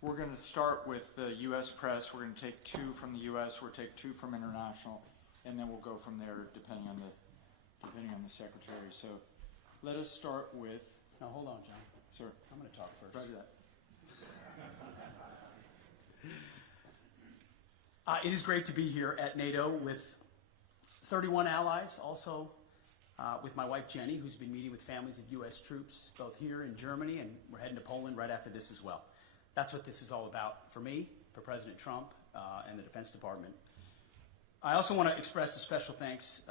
We're going to start with the U.S. press. We're going to take 2 from the U.S. We'll take 2 from international, and then we'll go from there depending on the secretary. So let us start with. Now hold on, John. Sir, I'm going to talk first. Roger that. It is great to be here at NATO with 31 allies, also with my wife Jenny, who's been meeting with families of U.S. troops both here in Germany, and we're heading to Poland right after this as well. That's what this is all about for me, for President Trump, and the Defense Department. I also want to express a special thanks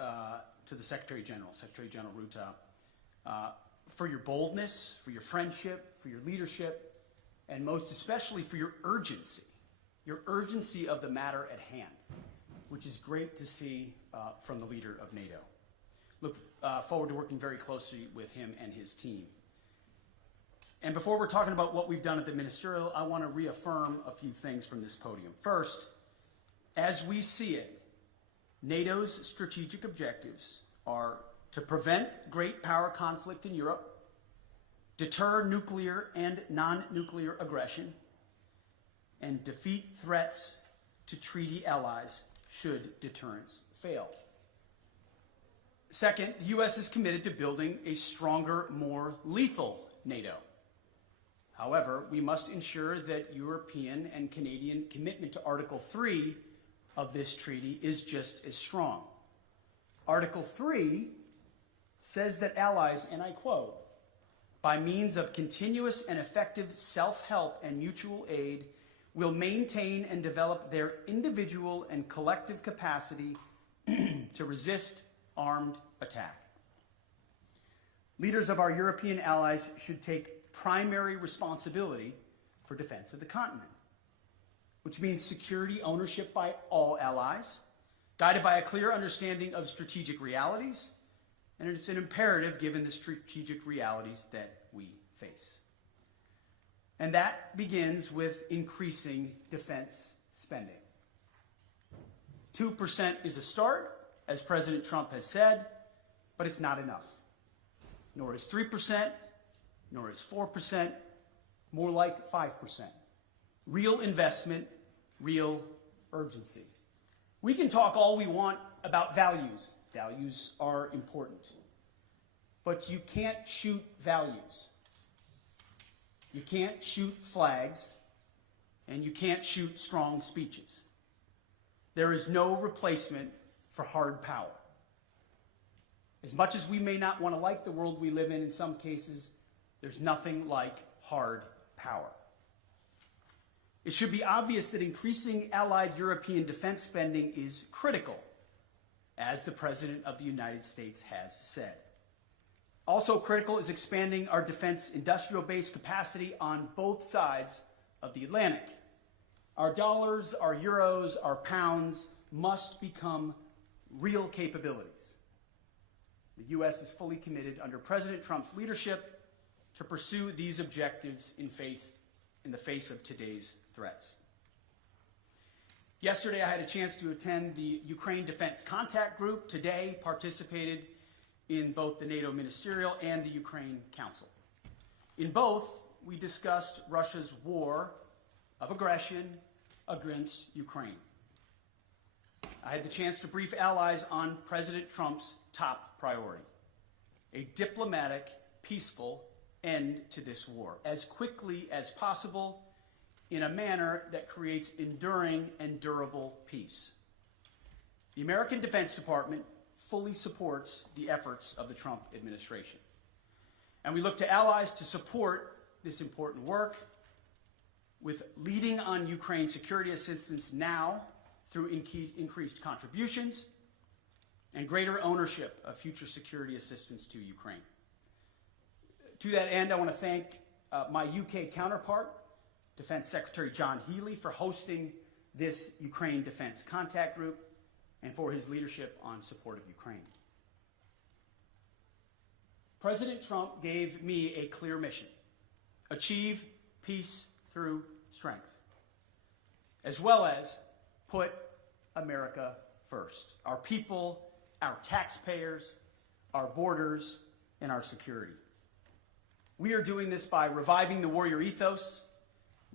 to the Secretary General, Secretary General Ruta, for your boldness, for your friendship, for your leadership, and most especially for your urgency of the matter at hand, which is great to see from the leader of NATO. Look forward to working very closely with him and his team. And before we're talking about what we've done at the ministerial, I want to reaffirm a few things from this podium. First, as we see it, NATO's strategic objectives are to prevent great power conflict in Europe, deter nuclear and non-nuclear aggression, and defeat threats to treaty allies should deterrence fail. Second, the U.S. is committed to building a stronger, more lethal NATO. However, we must ensure that European and Canadian commitment to Article 3 of this treaty is just as strong. Article 3 says that allies, and I quote, by means of continuous and effective self-help and mutual aid, will maintain and develop their individual and collective capacity to resist armed attack. Leaders of our European allies should take primary responsibility for defense of the continent, which means security ownership by all allies, guided by a clear understanding of strategic realities, and it's an imperative given the strategic realities that we face. And that begins with increasing defense spending. 2% is a start, as President Trump has said, but it's not enough. Nor is 3%, nor is 4%, more like 5%. Real investment, real urgency. We can talk all we want about values. Values are important. But you can't shoot values. You can't shoot flags, and you can't shoot strong speeches. There is no replacement for hard power. As much as we may not want to like the world we live in some cases, there's nothing like hard power. It should be obvious that increasing allied European defense spending is critical, as the President of the United States has said. Also critical is expanding our defense industrial base capacity on both sides of the Atlantic. Our dollars, our euros, our pounds must become real capabilities. The U.S. is fully committed under President Trump's leadership to pursue these objectives in the face of today's threats. Yesterday, I had a chance to attend the Ukraine Defense Contact Group. Today, participated in both the NATO Ministerial and the Ukraine Council. In both, we discussed Russia's war of aggression against Ukraine. I had the chance to brief allies on President Trump's top priority, a diplomatic, peaceful end to this war, as quickly as possible, in a manner that creates enduring and durable peace. The American Defense Department fully supports the efforts of the Trump administration. And we look to allies to support this important work with leading on Ukraine security assistance now through increased contributions and greater ownership of future security assistance to Ukraine. To that end, I want to thank my UK counterpart, Defense Secretary John Healey, for hosting this Ukraine Defense Contact Group and for his leadership on support of Ukraine. President Trump gave me a clear mission: achieve peace through strength, as well as put America first. Our people, our taxpayers, our borders, and our security. We are doing this by reviving the warrior ethos,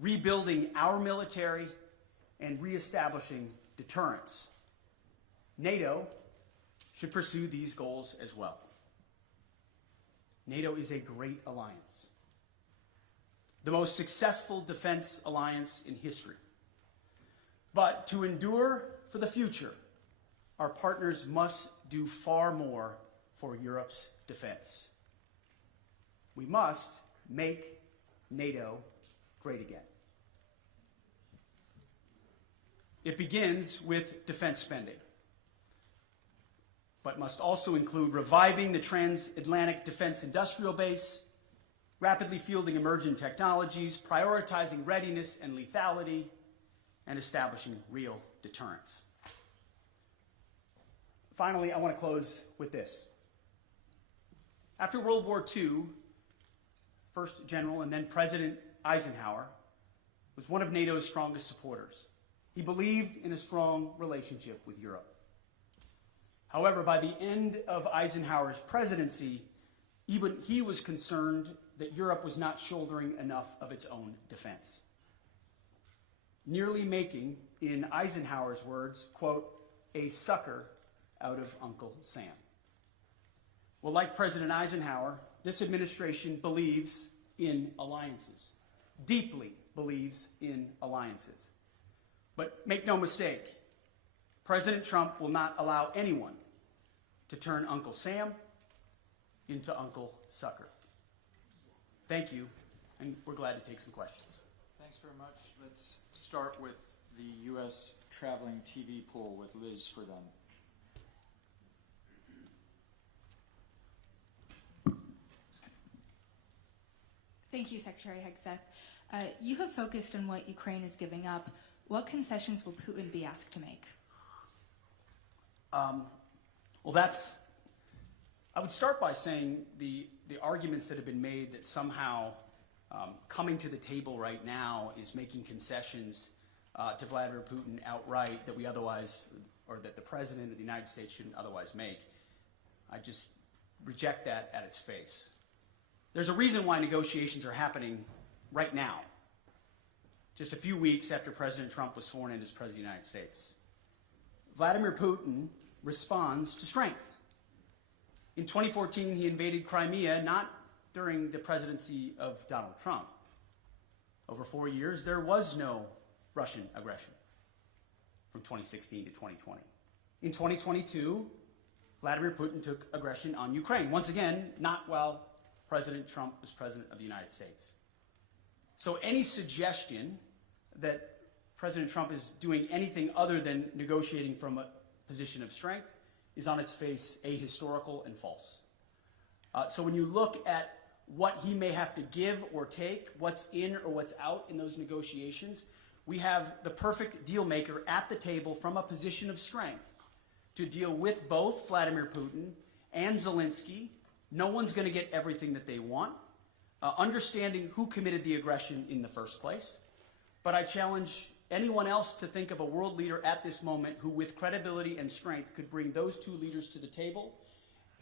rebuilding our military, and reestablishing deterrence. NATO should pursue these goals as well. NATO is a great alliance, the most successful defense alliance in history. But to endure for the future, our partners must do far more for Europe's defense. We must make NATO great again. It begins with defense spending, but must also include reviving the transatlantic defense industrial base, rapidly fielding emerging technologies, prioritizing readiness and lethality, and establishing real deterrence. Finally, I want to close with this. After World War II, first General and then President Eisenhower was one of NATO's strongest supporters. He believed in a strong relationship with Europe. However, by the end of Eisenhower's presidency, even he was concerned that Europe was not shouldering enough of its own defense, nearly making, in Eisenhower's words, quote, a sucker out of Uncle Sam. Well, like President Eisenhower, this administration believes in alliances, deeply believes in alliances. But make no mistake, President Trump will not allow anyone to turn Uncle Sam into Uncle Sucker. Thank you, and we're glad to take some questions. Thanks very much. Let's start with the U.S. traveling TV pool with Liz for them. Thank you, Secretary Hegseth. You have focused on what Ukraine is giving up. What concessions will Putin be asked to make? Well, I would start by saying the arguments that have been made that somehow coming to the table right now is making concessions to Vladimir Putin outright that we otherwise, or that the President of the United States shouldn't otherwise make. I just reject that at its face. There's a reason why negotiations are happening right now, just a few weeks after President Trump was sworn in as President of the United States. Vladimir Putin responds to strength. In 2014, he invaded Crimea, not during the presidency of Donald Trump. Over 4 years, there was no Russian aggression from 2016 to 2020. In 2022, Vladimir Putin took aggression on Ukraine. Once again, not while President Trump was President of the United States. So any suggestion that President Trump is doing anything other than negotiating from a position of strength is on its face ahistorical and false. So when you look at what he may have to give or take, what's in or what's out in those negotiations, we have the perfect deal maker at the table from a position of strength to deal with both Vladimir Putin and Zelensky. No one's going to get everything that they want. Understanding who committed the aggression in the first place. But I challenge anyone else to think of a world leader at this moment who, with credibility and strength, could bring those two leaders to the table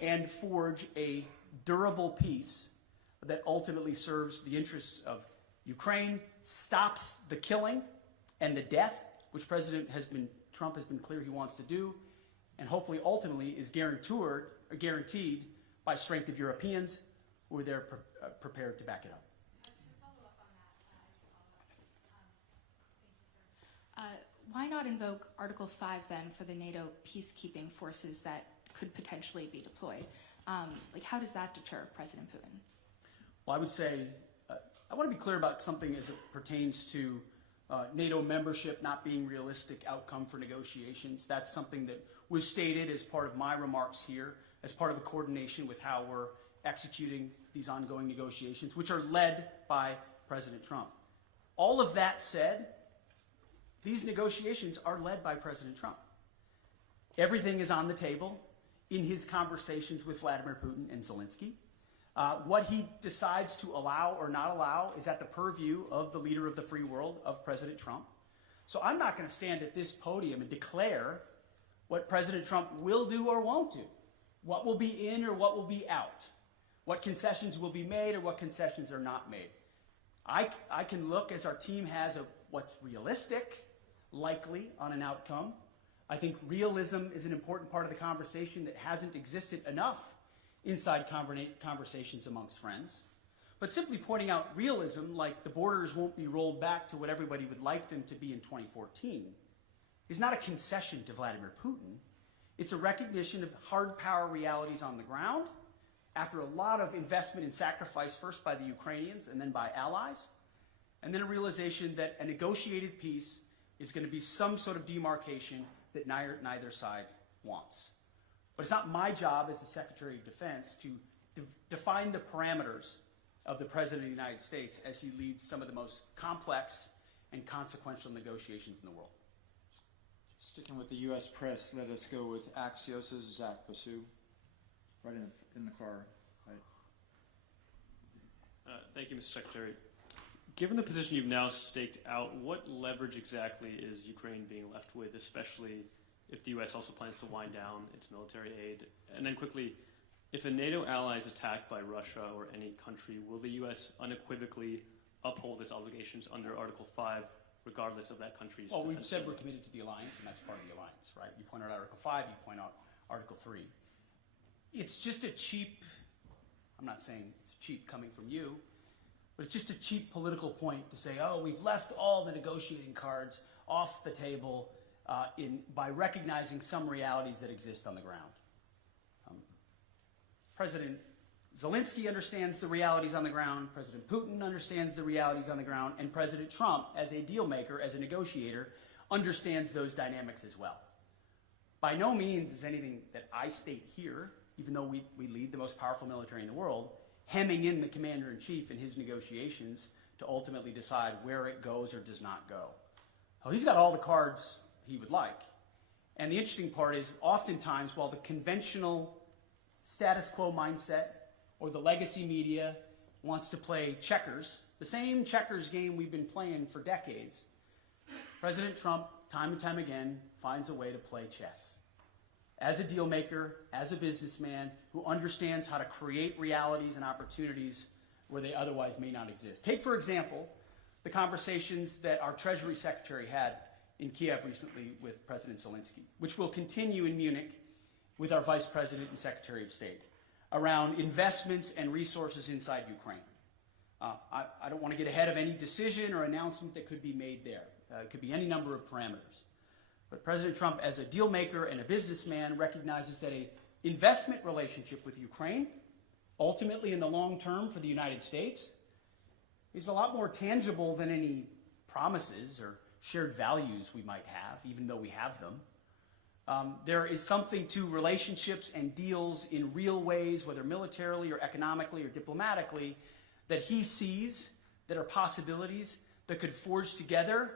and forge a durable peace that ultimately serves the interests of Ukraine, stops the killing and the death, which Trump has been clear he wants to do, and hopefully ultimately is guaranteed by strength of Europeans who are there prepared to back it up. Why not invoke Article 5 then for the NATO peacekeeping forces that could potentially be deployed? How does that deter President Putin? Well, I would say, I want to be clear about something as it pertains to NATO membership not being realistic outcome for negotiations. That's something that was stated as part of my remarks here, as part of a coordination with how we're executing these ongoing negotiations, which are led by President Trump. All of that said, these negotiations are led by President Trump. Everything is on the table in his conversations with Vladimir Putin and Zelensky. What he decides to allow or not allow is at the purview of the leader of the free world, of President Trump. So I'm not going to stand at this podium and declare what President Trump will do or won't do, what will be in or what will be out, what concessions will be made or what concessions are not made. I can look, as our team has, of what's realistic, likely on an outcome. I think realism is an important part of the conversation that hasn't existed enough inside conversations amongst friends. But simply pointing out realism, like the borders won't be rolled back to what everybody would like them to be in 2014, is not a concession to Vladimir Putin. It's a recognition of hard power realities on the ground after a lot of investment and sacrifice, first by the Ukrainians and then by allies, and then a realization that a negotiated peace is going to be some sort of demarcation that neither side wants. But it's not my job as the Secretary of Defense to define the parameters of the President of the United States as he leads some of the most complex and consequential negotiations in the world. Sticking with the U.S. press, let us go with Axios' Zach Basu, right in the far right. Thank you, Mr. Secretary. Given the position you've now staked out, what leverage exactly is Ukraine being left with, especially if the U.S. also plans to wind down its military aid? And then quickly, if a NATO ally is attacked by Russia or any country, will the U.S. unequivocally uphold its obligations under Article 5, regardless of that country's... Well, we've said we're committed to the alliance, and that's part of the alliance, right? You point out Article 5, you point out Article 3. It's just a cheap, I'm not saying it's cheap coming from you, but it's just a cheap political point to say, oh, we've left all the negotiating cards off the table by recognizing some realities that exist on the ground. President Zelensky understands the realities on the ground, President Putin understands the realities on the ground, and President Trump, as a deal maker, as a negotiator, understands those dynamics as well. By no means is anything that I state here, even though we lead the most powerful military in the world, hemming in the commander-in-chief in his negotiations to ultimately decide where it goes or does not go. Well, he's got all the cards he would like. And the interesting part is, oftentimes, while the conventional status quo mindset or the legacy media wants to play checkers, the same checkers game we've been playing for decades, President Trump, time and time again, finds a way to play chess. As a deal maker, as a businessman who understands how to create realities and opportunities where they otherwise may not exist. Take, for example, the conversations that our Treasury Secretary had in Kiev recently with President Zelensky, which will continue in Munich with our Vice President and Secretary of State, around investments and resources inside Ukraine. I don't want to get ahead of any decision or announcement that could be made there. It could be any number of parameters. But President Trump, as a deal maker and a businessman, recognizes that an investment relationship with Ukraine, ultimately in the long term for the United States, is a lot more tangible than any promises or shared values we might have, even though we have them. There is something to relationships and deals in real ways, whether militarily or economically or diplomatically, that he sees that are possibilities that could forge together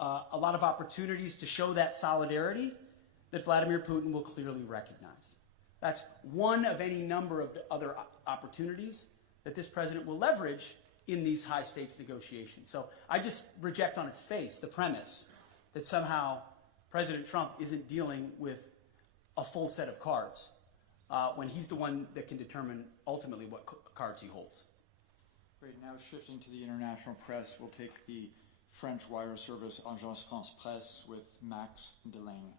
a lot of opportunities to show that solidarity that Vladimir Putin will clearly recognize. That's one of any number of other opportunities that this president will leverage in these high-stakes negotiations. So I just reject on its face the premise that somehow President Trump isn't dealing with a full set of cards when he's the one that can determine ultimately what cards he holds. Great. Now shifting to the international press, we'll take the French wire service Agence France Presse with Max Delaney.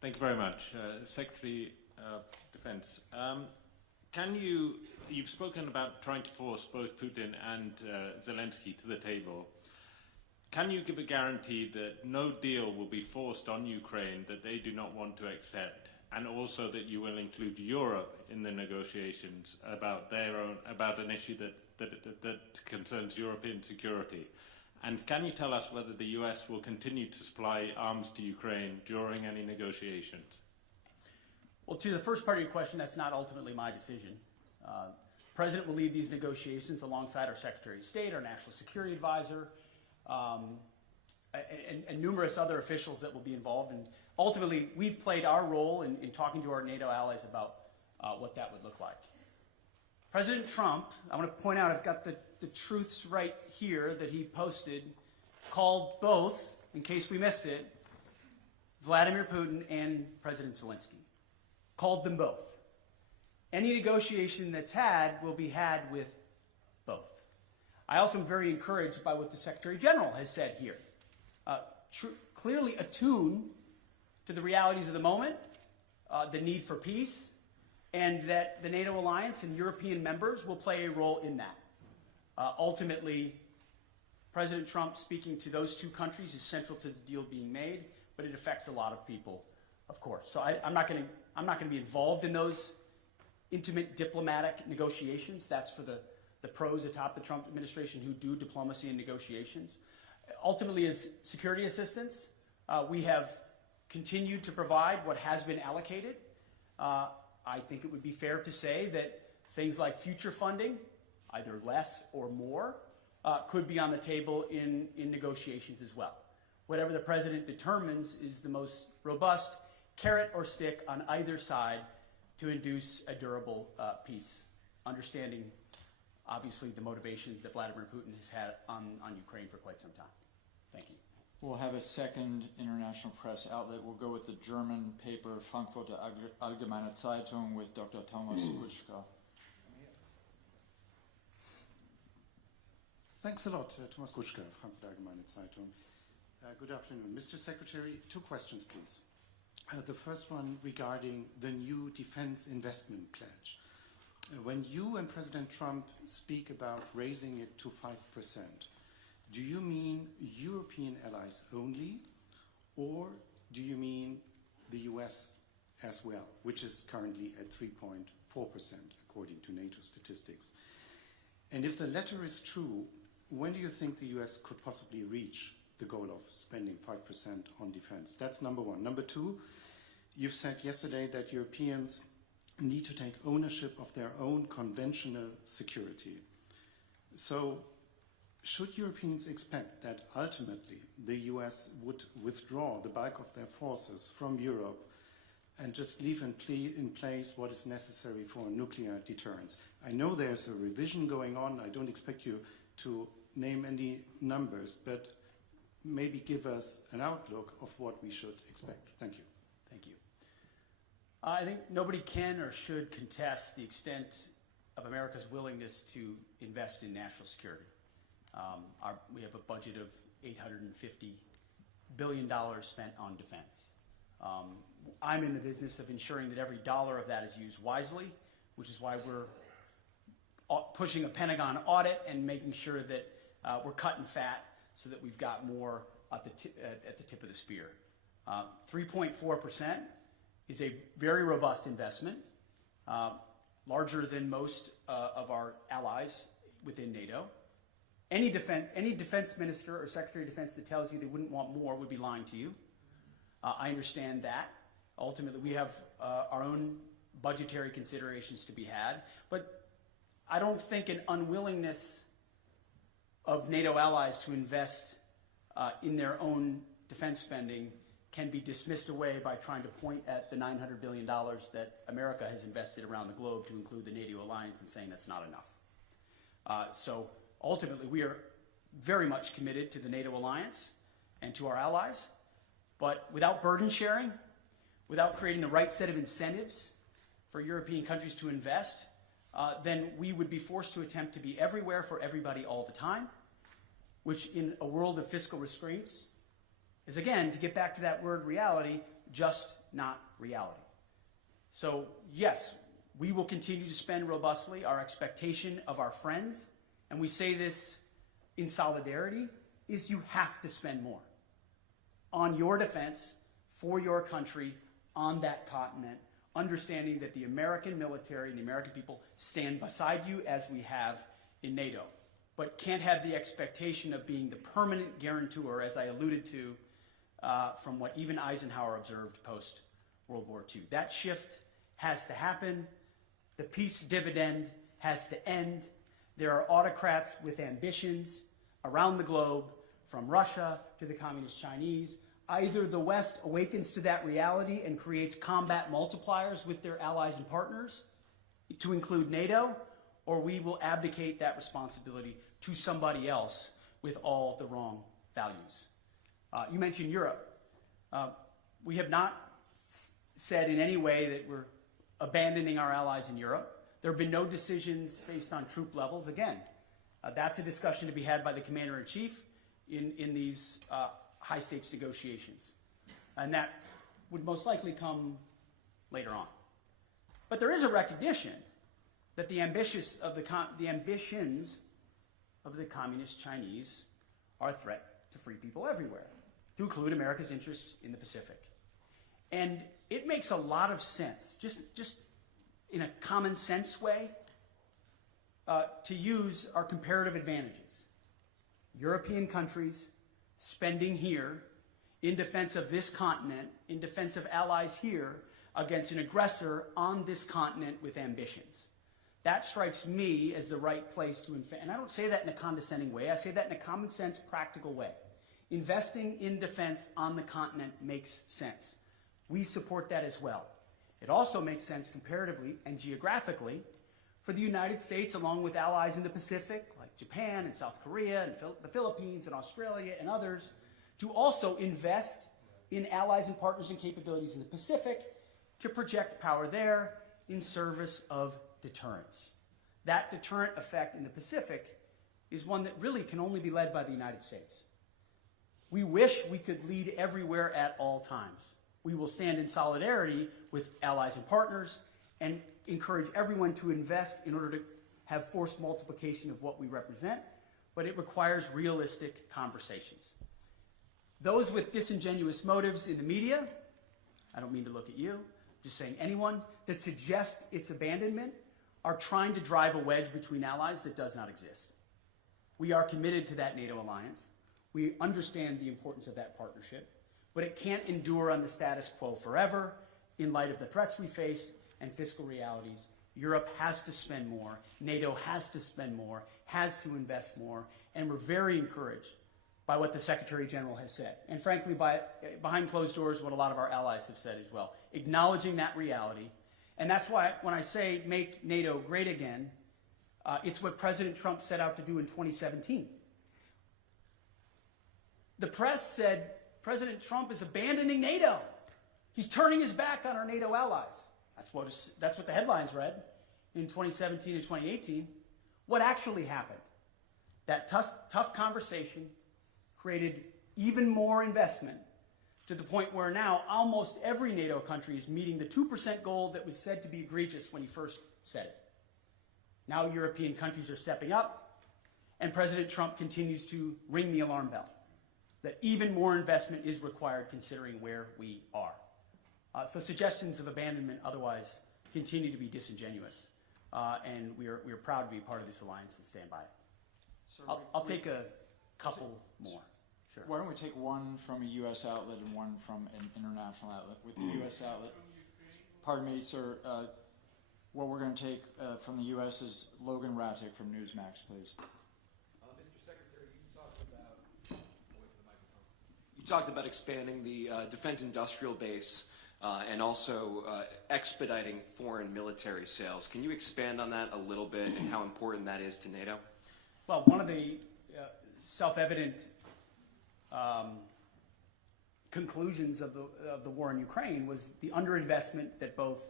Thank you very much. Secretary of Defense, you've spoken about trying to force both Putin and Zelensky to the table. Can you give a guarantee that no deal will be forced on Ukraine that they do not want to accept, and also that you will include Europe in the negotiations about an issue that concerns European security? And can you tell us whether the US will continue to supply arms to Ukraine during any negotiations? Well, to the first part of your question, that's not ultimately my decision. The President will lead these negotiations alongside our Secretary of State, our National Security Advisor, and numerous other officials that will be involved. And ultimately, we've played our role in talking to our NATO allies about what that would look like. President Trump, I want to point out, I've got the truths right here that he posted, called both, in case we missed it, Vladimir Putin and President Zelensky. Called them both. Any negotiation that's had will be had with both. I also am very encouraged by what the Secretary General has said here. Clearly attuned to the realities of the moment, the need for peace, and that the NATO alliance and European members will play a role in that. Ultimately, President Trump speaking to those two countries is central to the deal being made, but it affects a lot of people, of course. So I'm not going to be involved in those intimate diplomatic negotiations. That's for the pros atop the Trump administration who do diplomacy and negotiations. Ultimately, as security assistance, we have continued to provide what has been allocated. I think it would be fair to say that things like future funding, either less or more, could be on the table in negotiations as well. Whatever the president determines is the most robust carrot or stick on either side to induce a durable peace, understanding, obviously, the motivations that Vladimir Putin has had on Ukraine for quite some time. Thank you. We'll have a second international press outlet. We'll go with the German paper Frankfurter Allgemeine Zeitung with Dr. Thomas Kuschka. Thanks a lot, Thomas Kuschka, Frankfurter Allgemeine Zeitung. Good afternoon. Mr. Secretary, 2 questions, please. The first one regarding the new defense investment pledge. When you and President Trump speak about raising it to 5%, do you mean European allies only, or do you mean the US as well, which is currently at 3.4% according to NATO statistics? And if the latter is true, when do you think the US could possibly reach the goal of spending 5% on defense? That's number one. Number two, you've said yesterday that Europeans need to take ownership of their own conventional security. So should Europeans expect that ultimately the US would withdraw the bulk of their forces from Europe and just leave in place what is necessary for nuclear deterrence? I know there's a revision going on. I don't expect you to name any numbers, but maybe give us an outlook of what we should expect. Thank you. Thank you. I think nobody can or should contest the extent of America's willingness to invest in national security. We have a budget of $850 billion spent on defense. I'm in the business of ensuring that every dollar of that is used wisely, which is why we're pushing a Pentagon audit and making sure that we're cutting fat so that we've got more at the tip of the spear. 3.4% is a very robust investment, larger than most of our allies within NATO. Any defense minister or secretary of defense that tells you they wouldn't want more would be lying to you. I understand that. Ultimately, we have our own budgetary considerations to be had, but I don't think an unwillingness of NATO allies to invest in their own defense spending can be dismissed away by trying to point at the $900 billion that America has invested around the globe to include the NATO alliance and saying that's not enough. So ultimately, we are very much committed to the NATO alliance and to our allies, but without burden sharing, without creating the right set of incentives for European countries to invest, then we would be forced to attempt to be everywhere for everybody all the time, which in a world of fiscal restraints is, again, to get back to that word reality, just not reality. So yes, we will continue to spend robustly. Our expectation of our friends, and we say this in solidarity, is you have to spend more on your defense, for your country, on that continent, understanding that the American military and the American people stand beside you as we have in NATO, but can't have the expectation of being the permanent guarantor, as I alluded to, from what even Eisenhower observed post-World War II. That shift has to happen. The peace dividend has to end. There are autocrats with ambitions around the globe, from Russia to the Communist Chinese. Either the West awakens to that reality and creates combat multipliers with their allies and partners, to include NATO, or we will abdicate that responsibility to somebody else with all the wrong values. You mentioned Europe. We have not said in any way that we're abandoning our allies in Europe. There have been no decisions based on troop levels. Again, that's a discussion to be had by the Commander-in-Chief in these high-stakes negotiations. And that would most likely come later on. But there is a recognition that the ambitions of the communist Chinese are a threat to free people everywhere, to include America's interests in the Pacific. And it makes a lot of sense, just in a common sense way, to use our comparative advantages. European countries spending here in defense of this continent, in defense of allies here, against an aggressor on this continent with ambitions. That strikes me as the right place to invest. And I don't say that in a condescending way. I say that in a common sense, practical way. Investing in defense on the continent makes sense. We support that as well. It also makes sense comparatively and geographically for the United States, along with allies in the Pacific, like Japan and South Korea and the Philippines and Australia and others, to also invest in allies and partners and capabilities in the Pacific to project power there in service of deterrence. That deterrent effect in the Pacific is one that really can only be led by the United States. We wish we could lead everywhere at all times. We will stand in solidarity with allies and partners and encourage everyone to invest in order to have force multiplication of what we represent, but it requires realistic conversations. Those with disingenuous motives in the media, I don't mean to look at you, just saying anyone that suggests its abandonment are trying to drive a wedge between allies that does not exist. We are committed to that NATO alliance. We understand the importance of that partnership, but it can't endure on the status quo forever in light of the threats we face and fiscal realities. Europe has to spend more. NATO has to spend more, has to invest more, and we're very encouraged by what the Secretary General has said. And frankly, behind closed doors, what a lot of our allies have said as well, acknowledging that reality. And that's why when I say make NATO great again, it's what President Trump set out to do in 2017. The press said President Trump is abandoning NATO. He's turning his back on our NATO allies. That's what the headlines read in 2017 and 2018. What actually happened? That tough conversation created even more investment to the point where now almost every NATO country is meeting the 2% goal that was said to be egregious when he first said it. Now European countries are stepping up, and President Trump continues to ring the alarm bell that even more investment is required considering where we are. So suggestions of abandonment otherwise continue to be disingenuous, and we are proud to be part of this alliance and stand by it. Sir, I'll take a couple more. Sure. Why don't we take one from a U.S. outlet and one from an international outlet? With the U.S. outlet, pardon me, sir, what we're going to take from the U.S. is Logan Rattick from Newsmax, please. Mr. Secretary, you talked about expanding the defense industrial base and also expediting foreign military sales. Can you expand on that a little bit and how important that is to NATO? Well, one of the self-evident conclusions of the war in Ukraine was the underinvestment that both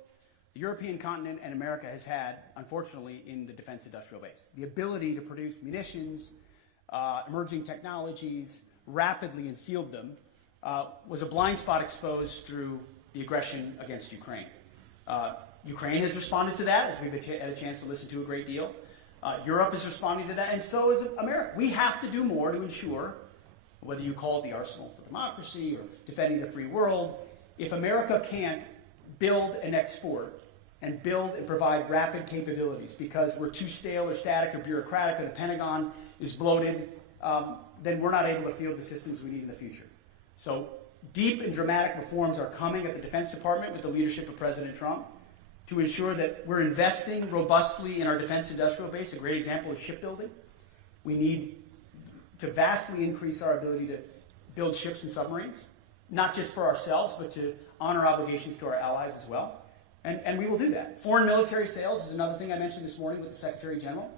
the European continent and America has had, unfortunately, in the defense industrial base. The ability to produce munitions, emerging technologies, rapidly and field them was a blind spot exposed through the aggression against Ukraine. Ukraine has responded to that, as we've had a chance to listen to a great deal. Europe is responding to that, and so is America. We have to do more to ensure, whether you call it the arsenal for democracy or defending the free world, if America can't build and export and build and provide rapid capabilities because we're too stale or static or bureaucratic or the Pentagon is bloated, then we're not able to field the systems we need in the future. So deep and dramatic reforms are coming at the Defense Department with the leadership of President Trump to ensure that we're investing robustly in our defense industrial base. A great example is shipbuilding. We need to vastly increase our ability to build ships and submarines, not just for ourselves, but to honor obligations to our allies as well. And we will do that. Foreign military sales is another thing I mentioned this morning with the Secretary General.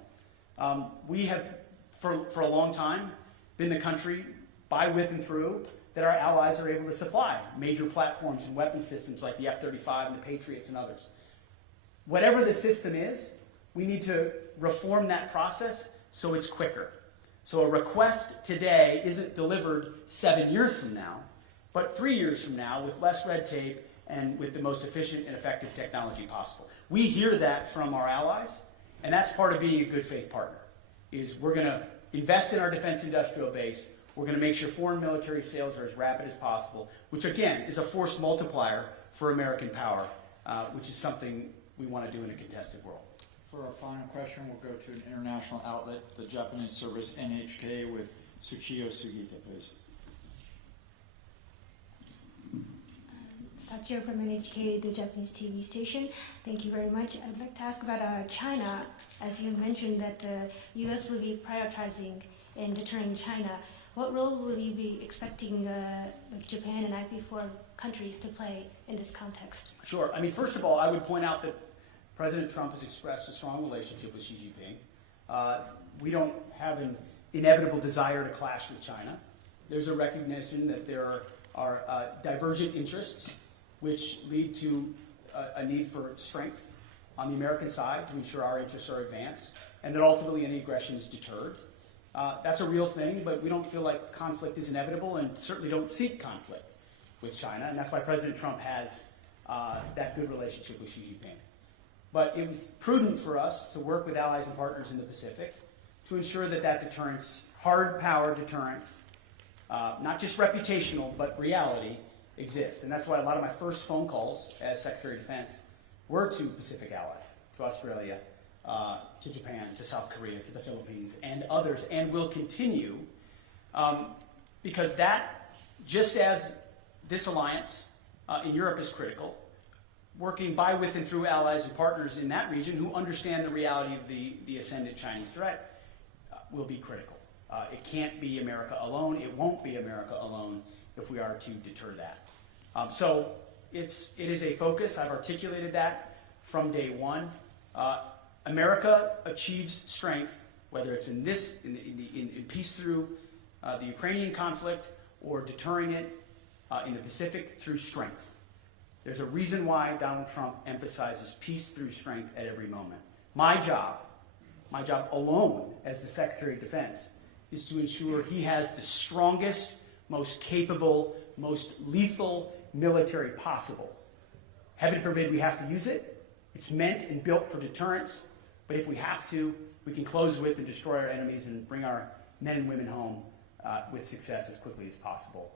We have, for a long time, been the country, by, with, and through, that our allies are able to supply major platforms and weapon systems like the F-35 and the Patriots and others. Whatever the system is, we need to reform that process so it's quicker. So a request today isn't delivered 7 years from now, but 3 years from now with less red tape and with the most efficient and effective technology possible. We hear that from our allies, and that's part of being a good faith partner, is we're going to invest in our defense industrial base. We're going to make sure foreign military sales are as rapid as possible, which again is a force multiplier for American power, which is something we want to do in a contested world. For our final question, we'll go to an international outlet, the Japanese service NHK, with Tsuchiyo Sugita, please. Sachio from NHK, the Japanese TV station. Thank you very much. I'd like to ask about China. As you mentioned that the U.S. will be prioritizing in deterring China. What role will you be expecting Japan and IP4 countries to play in this context? Sure. I mean, first of all, I would point out that President Trump has expressed a strong relationship with Xi Jinping. We don't have an inevitable desire to clash with China. There's a recognition that there are divergent interests which lead to a need for strength on the American side to ensure our interests are advanced, and that ultimately any aggression is deterred. That's a real thing, but we don't feel like conflict is inevitable and certainly don't seek conflict with China, and that's why President Trump has that good relationship with Xi Jinping. But it was prudent for us to work with allies and partners in the Pacific to ensure that that deterrence, hard power deterrence, not just reputational, but reality, exists. And that's why a lot of my first phone calls as Secretary of Defense were to Pacific allies, to Australia, to Japan, to South Korea, to the Philippines, and others, and will continue, because that, just as this alliance in Europe is critical, working by, with, and through allies and partners in that region who understand the reality of the ascendant Chinese threat will be critical. It can't be America alone. It won't be America alone if we are to deter that. So it is a focus. I've articulated that from day one. America achieves strength, whether it's in peace through the Ukrainian conflict or deterring it in the Pacific through strength. There's a reason why Donald Trump emphasizes peace through strength at every moment. My job alone as the Secretary of Defense is to ensure he has the strongest, most capable, most lethal military possible. Heaven forbid we have to use it. It's meant and built for deterrence. But if we have to, we can close with and destroy our enemies and bring our men and women home with success as quickly as possible.